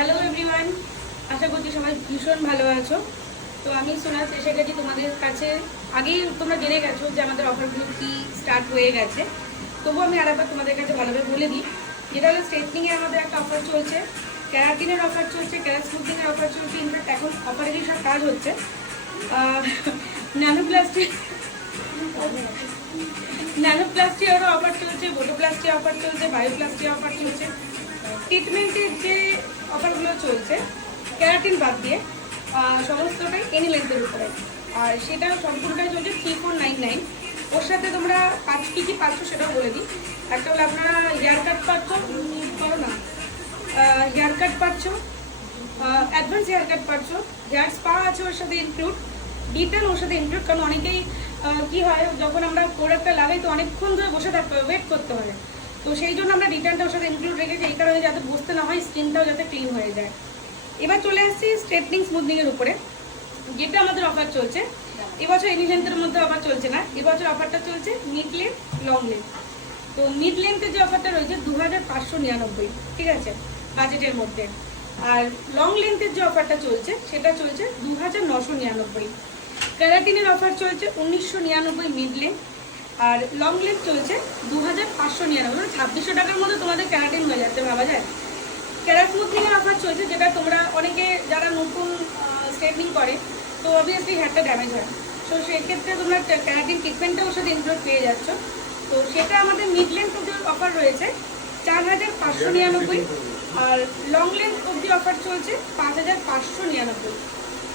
Hello everyone, আশা করছি সবাই ভীষণ ভালো আছো। তো আমি সোনাস এসে গেছি তোমাদের কাছে। আগেই তোমরা জেনে গেছো যে আমাদের অফারগুলো কি স্টার্ট হয়ে গেছে, তবুও আমি আরেকবার তোমাদের কাছে ভালোভাবে বলে দিই। যেটা হলো স্ট্রেটনিংয়ে আমাদের একটা অফার চলছে, ক্যারাটিনের অফার চলছে, ক্যারা স্মুথনিংয়ের অফার চলছে। ইনফ্যাক্ট এখন অফারেরই সব কাজ হচ্ছে। ন্যানোপ্লাস্টিয়ারও অফার চলছে, বোটোপ্লাস্টি অফার চলছে, বায়োপ্লাস্টি অফার চলছে। ট্রিটমেন্টের যে অফারগুলো চলছে ক্যারাটিন বাদ দিয়ে সমস্তটাই এনি লেন্থের উপরে, আর সেটা সম্পূর্ণটাই চলছে 3499। ওর সাথে তোমরা কী কী পাচ্ছ সেটাও বলে দিই। একটা হলো আপনারা হেয়ার কাট পাচ্ছ, করো না, হেয়ার কাট পাচ্ছ, অ্যাডভান্স হেয়ার কাট পাচ্ছ, হেয়ার স্পা আছে ওর সাথে ইনক্লুড, ডিটেল ওর সাথে ইনক্লুড। কারণ অনেকেই কি হয়, যখন আমরা প্রোডাক্টটা লাগাই তো অনেকক্ষণ ধরে বসে থাকতে হবে, ওয়েট করতে হবে। তো সেই জন্য আমরা রিটার্নটা ওর সাথে ইনক্লুড রেখেছি, এই কারণে যাতে বসতে না হয়, স্কিনটাও যাতে ক্লিন হয়ে যায়। এবার চলে আসছি স্ট্রেটনিং স্মুথনিংয়ের উপরে, যেটা আমাদের অফার চলছে। এবছর এনি লেন্থের মধ্যে অফার চলছে না, এবছর অফারটা চলছে মিড লেন্থ, লং লেন্থ। তো মিড লেন্থের যে অফারটা রয়েছে 2599, ঠিক আছে, বাজেটের মধ্যে। আর লং লেন্থের যে অফারটা চলছে সেটা চলছে 2999। ক্যারাটিনের অফার চলছে 1999 মিড লেন্থ, আর লং লেন্থ চলছে 2599। 2600 টাকার মধ্যে তোমাদের ক্যারাটিন হয়ে যাচ্ছে, ভাবা যায়। ক্যারা স্মুথনিংয়ের অফার চলছে, যেটা তোমরা অনেকে যারা নতুন স্ট্রেটনিং করে, তো অবভিয়াসলি হেয়ারটা ড্যামেজ হয়। তো সেক্ষেত্রে তোমরা ক্যারাটিন ট্রিটমেন্টটা ওর সাথে ইনক্লুড পেয়ে যাচ্ছ। তো সেটা আমাদের মিড লেন্থ অব্দি অফার রয়েছে 4599, আর লং লেন্থ অব্দি অফার চলছে 5599।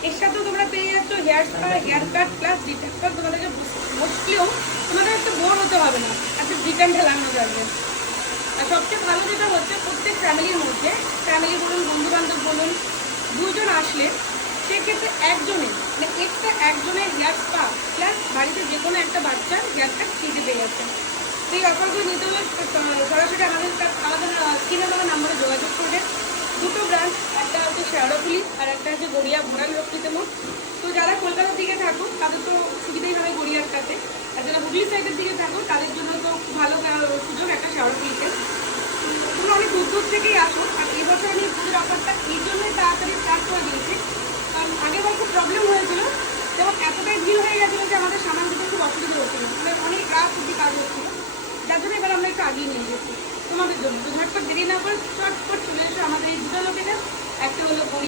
এর সাথেও তোমরা পেয়ে যাচ্ছ hair spa, haircut plus return. তোমাদেরকে বসলেও তোমাদের একটা বোর হতে হবে না, একটা রিটার্ন ঢেলানো যাবে। আর সবচেয়ে ভালো যেটা হচ্ছে, প্রত্যেক ফ্যামিলির মধ্যে, ফ্যামিলি বলুন, বন্ধুবান্ধব বলুন, দুজন আসলে সেক্ষেত্রে একজনের মানে একজনের হেয়ার স্পা প্লাস বাড়িতে যে কোনো একটা বাচ্চার হেয়ার কাট ফ্রিতে পেয়ে যাচ্ছে। সেই অফারগুলো নিতে হলে সরাসরি আমাদের স্ক্রিনে দেওয়া নাম্বারে যোগাযোগ করবে। দুটো ব্রাঞ্চ, একটা হচ্ছে শেওড়াফুলি আর একটা হচ্ছে গড়িয়া ঘোড়াল রক্ষিত মোড়। তো যারা কলকাতার দিকে থাকো তাদের তো সুবিধাই হবে গড়িয়ার কাছে, আর যারা হুগলি সাইডের দিকে থাকো তাদের জন্য তো ভালো সুযোগ একটা শেওড়াফুলিতে। তোমরা অনেক দূর দূর থেকেই আসো। আর এই বছর আমি পুজোর অফারটা এই জন্যই তাড়াতাড়ি স্টার্ট করে দিয়েছি, কারণ আগেরবার খুব প্রবলেম হয়েছিল, যেমন এতটাই ভিড় হয়ে গেছিলো যে আমাদের সামান দিতে খুব অসুবিধা হচ্ছিলো, মানে অনেক রাত অব্দি কাজ হচ্ছিলো। যার জন্য এবার আমরা একটু আগিয়ে নিয়ে গেছি তোমাদের জন্য। তো ঝটপট দেরি না করে চটপট চলে এসো আমাদের এই দুটো লোকেশন। একটা হলো